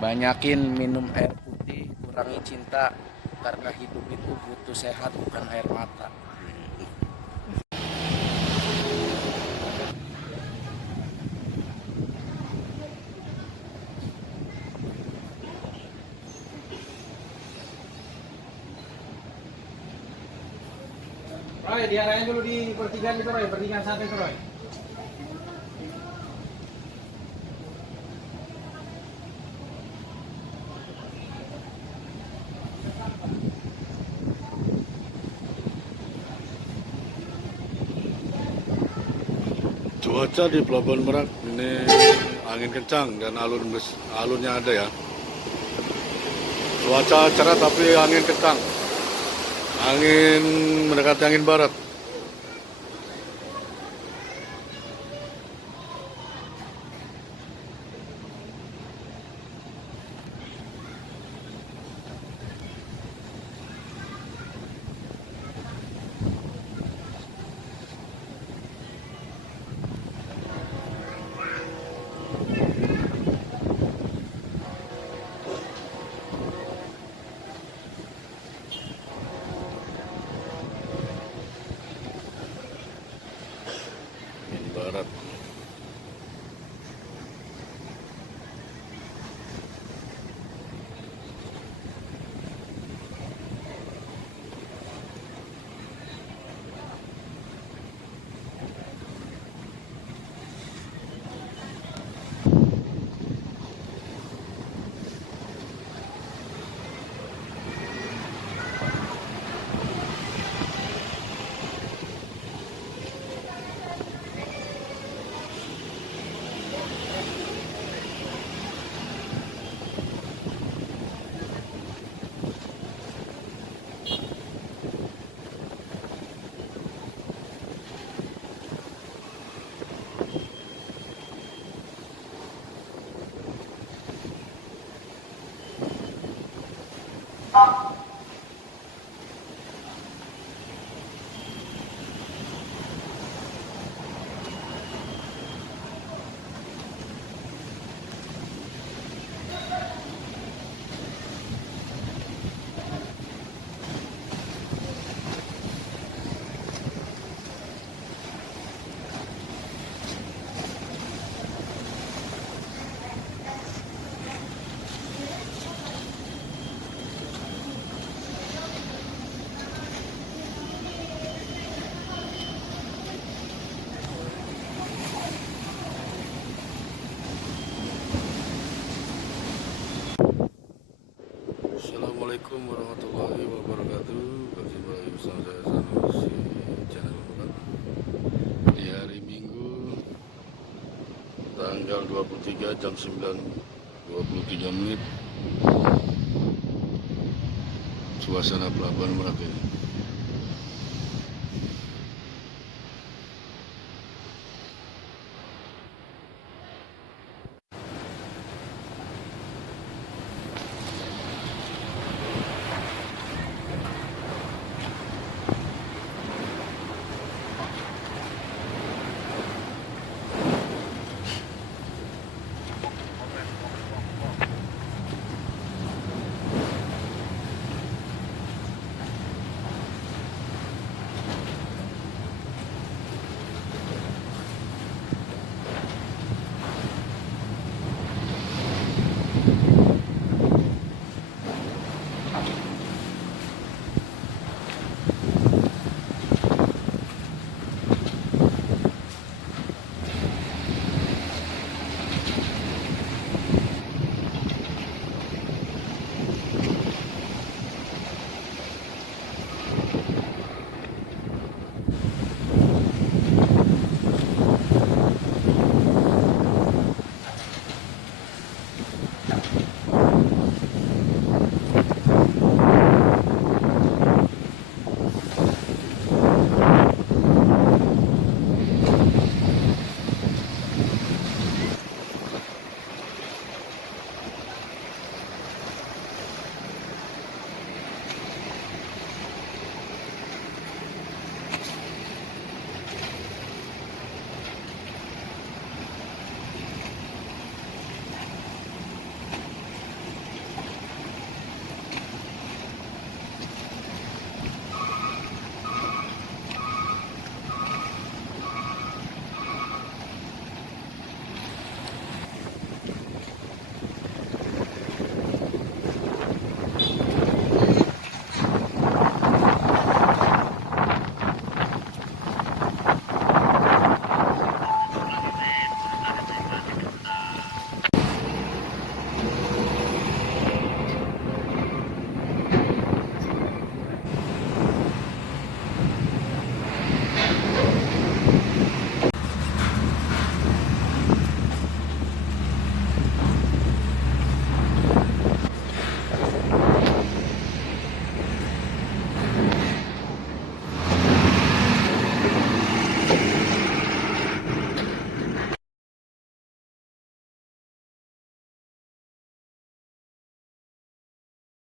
Banyakin minum air putih, kurangi cinta, karena hidup itu butuh sehat bukan air mata. Roy, diarahin dulu di pertigaan itu Roy, pertigaan santai itu Roy. Cuaca di Pelabuhan Merak ini angin kencang dan alunnya ada ya. Cuaca cerah tapi angin kencang. Angin mendekati angin barat. Angin barat. Assalamualaikum warahmatullahi wabarakatuh. Kembali bersama saya Sanusi channel Merak. Di hari Minggu tanggal 23 jam 9.23 menit. Suasana Pelabuhan Merak ini.